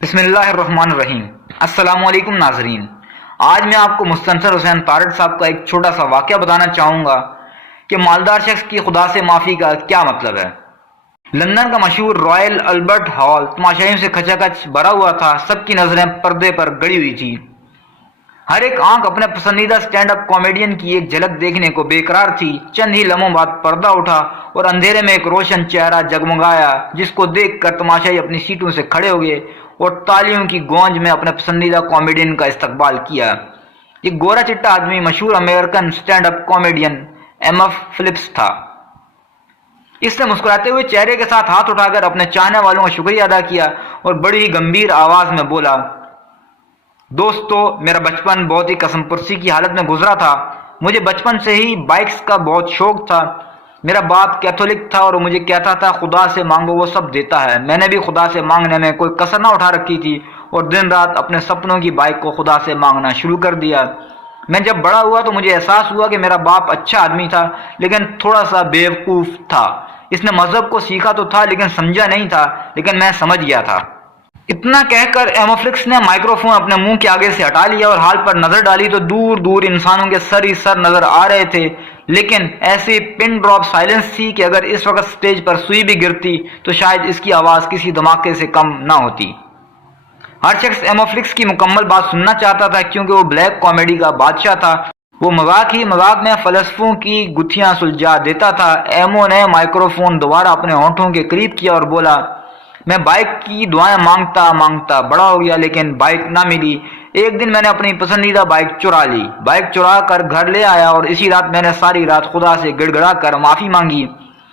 بسم اللہ الرحمن الرحیم۔ السلام علیکم ناظرین، آج میں آپ کو مستنصر حسین تارڑ صاحب کا ایک چھوٹا سا واقعہ بتانا چاہوں گا کہ مالدار شخص کی خدا سے معافی کا کیا مطلب ہے۔ لندن کا مشہور رائل البرٹ ہال تماشائیوں سے کھچا کھچ بھرا ہوا تھا، سب کی نظریں پردے پر گڑی ہوئی تھی، ہر ایک آنکھ اپنے پسندیدہ سٹینڈ اپ کامیڈین کی ایک جھلک دیکھنے کو بے قرار تھی۔ چند ہی لمحوں بعد پردہ اٹھا اور اندھیرے میں ایک روشن چہرہ جگمگایا، جس کو دیکھ کر تماشائی اپنی سیٹوں سے کھڑے ہو گئے اور تالیوں کی گونج میں اپنے پسندیدہ کامیڈین کا استقبال کیا۔ یہ گورا چٹا آدمی مشہور American stand up comedian M F flips تھا۔ اس نے مسکراتے ہوئے چہرے کے ساتھ ہاتھ اٹھا کر اپنے چاہنے والوں کا شکریہ ادا کیا اور بڑی ہی گمبھیر آواز میں بولا، دوستو، میرا بچپن بہت ہی قسم پرسی کی حالت میں گزرا تھا۔ مجھے بچپن سے ہی بائکس کا بہت شوق تھا۔ میرا باپ کیتھولک تھا اور مجھے کہتا تھا خدا سے مانگو وہ سب دیتا ہے۔ میں نے بھی خدا سے مانگنے میں کوئی کسر نہ اٹھا رکھی تھی اور دن رات اپنے سپنوں کی بائک کو خدا سے مانگنا شروع کر دیا۔ میں جب بڑا ہوا تو مجھے احساس ہوا کہ میرا باپ اچھا آدمی تھا لیکن تھوڑا سا بیوقوف تھا۔ اس نے مذہب کو سیکھا تو تھا لیکن سمجھا نہیں تھا، لیکن میں سمجھ گیا تھا۔ اتنا کہہ کر ایموفلکس نے مائکروفون اپنے منہ کے آگے سے ہٹا لیا اور ہال پر نظر ڈالی تو دور دور انسانوں کے سر ہی سر نظر آ رہے تھے، لیکن ایسی پن ڈراپ سائلنس تھی کہ اگر اس وقت سٹیج پر سوئی بھی گرتی تو شاید اس کی آواز کسی دھماکے سے کم نہ ہوتی۔ ہر شخص ایموفلکس کی مکمل بات سننا چاہتا تھا کیونکہ وہ بلیک کامیڈی کا بادشاہ تھا۔ وہ مذاق ہی مذاق میں فلسفوں کی گتھیاں سلجھا دیتا تھا۔ ایمو نے مائکروفون دوبارہ اپنے ہونٹوں کے قریب کیا اور بولا، میں بائک کی دعائیں مانگتا مانگتا بڑا ہو گیا لیکن بائک نہ ملی۔ ایک دن میں نے اپنی پسندیدہ بائک چرا لی، بائک چرا کر گھر لے آیا اور اسی رات میں نے ساری رات خدا سے گڑ گڑا کر معافی مانگی،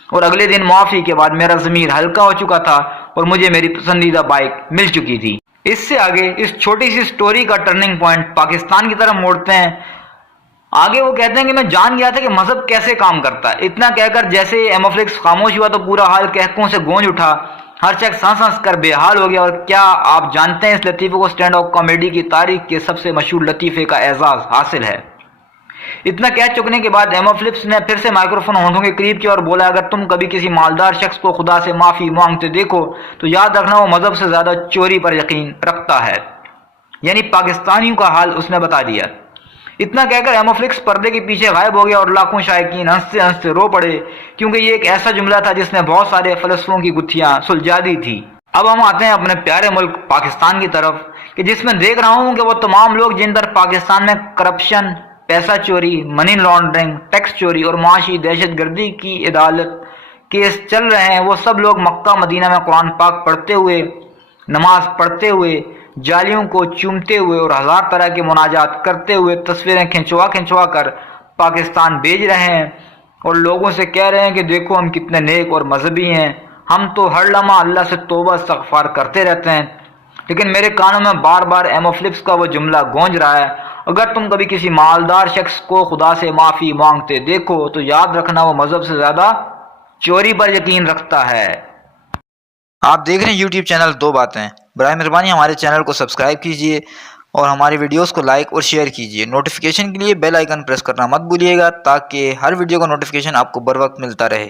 اور اگلے دن معافی کے بعد میرا ضمیر ہلکا ہو چکا تھا اور مجھے میری پسندیدہ بائک مل چکی تھی۔ اس سے آگے اس چھوٹی سی سٹوری کا ٹرننگ پوائنٹ پاکستان کی طرف موڑتے ہیں۔ آگے وہ کہتے ہیں کہ میں جان گیا تھا کہ مذہب کیسے کام کرتا ہے۔ اتنا کہہ کر جیسے ایموفلکس خاموش ہوا تو پورا حال کہکوں سے گونج اٹھا، ہر شخص ہنس ہنس کر بے حال ہو گیا۔ اور کیا آپ جانتے ہیں اس لطیفے کو سٹینڈ اپ کامیڈی کی تاریخ کے سب سے مشہور لطیفے کا اعزاز حاصل ہے؟ اتنا کہہ چکنے کے بعد ایموفلپس نے پھر سے مائکروفون ہونٹوں کے قریب کیا اور بولا، اگر تم کبھی کسی مالدار شخص کو خدا سے معافی مانگتے دیکھو تو یاد رکھنا وہ مذہب سے زیادہ چوری پر یقین رکھتا ہے۔ یعنی پاکستانیوں کا حال اس نے بتا دیا۔ اتنا کہہ کر ایموفلکس پردے کے پیچھے غائب ہو گیا اور لاکھوں شائقین ہنستے ہنستے رو پڑے، کیونکہ یہ ایک ایسا جملہ تھا جس نے بہت سارے فلسفوں کی گتھیاں سلجھا دی تھی۔ اب ہم آتے ہیں اپنے پیارے ملک پاکستان کی طرف، کہ جس میں دیکھ رہا ہوں کہ وہ تمام لوگ جن پر پاکستان میں کرپشن، پیسہ چوری، منی لانڈرنگ، ٹیکس چوری اور معاشی دہشت گردی کی عدالت کیس چل رہے ہیں، وہ سب لوگ مکہ مدینہ میں قرآن پاک پڑھتے ہوئے، نماز پڑھتے ہوئے، جالیوں کو چومتے ہوئے اور ہزار طرح کے مناجات کرتے ہوئے تصویریں کھنچوا کھنچوا کر پاکستان بھیج رہے ہیں اور لوگوں سے کہہ رہے ہیں کہ دیکھو ہم کتنے نیک اور مذہبی ہیں، ہم تو ہر لمحہ اللہ سے توبہ استغفار کرتے رہتے ہیں۔ لیکن میرے کانوں میں بار بار ایموفلپس کا وہ جملہ گونج رہا ہے، اگر تم کبھی کسی مالدار شخص کو خدا سے معافی مانگتے دیکھو تو یاد رکھنا وہ مذہب سے زیادہ چوری پر یقین رکھتا ہے۔ آپ دیکھ رہے ہیں یوٹیوب چینل دو باتیں۔ برائے مہربانی ہمارے چینل کو سبسکرائب کیجیے اور ہماری ویڈیوز کو لائک اور شیئر کیجیے۔ نوٹیفیکیشن کے لیے بیل آئیکن پریس کرنا مت بھولیے گا تاکہ ہر ویڈیو کا نوٹیفیکیشن آپ کو بر وقت ملتا رہے۔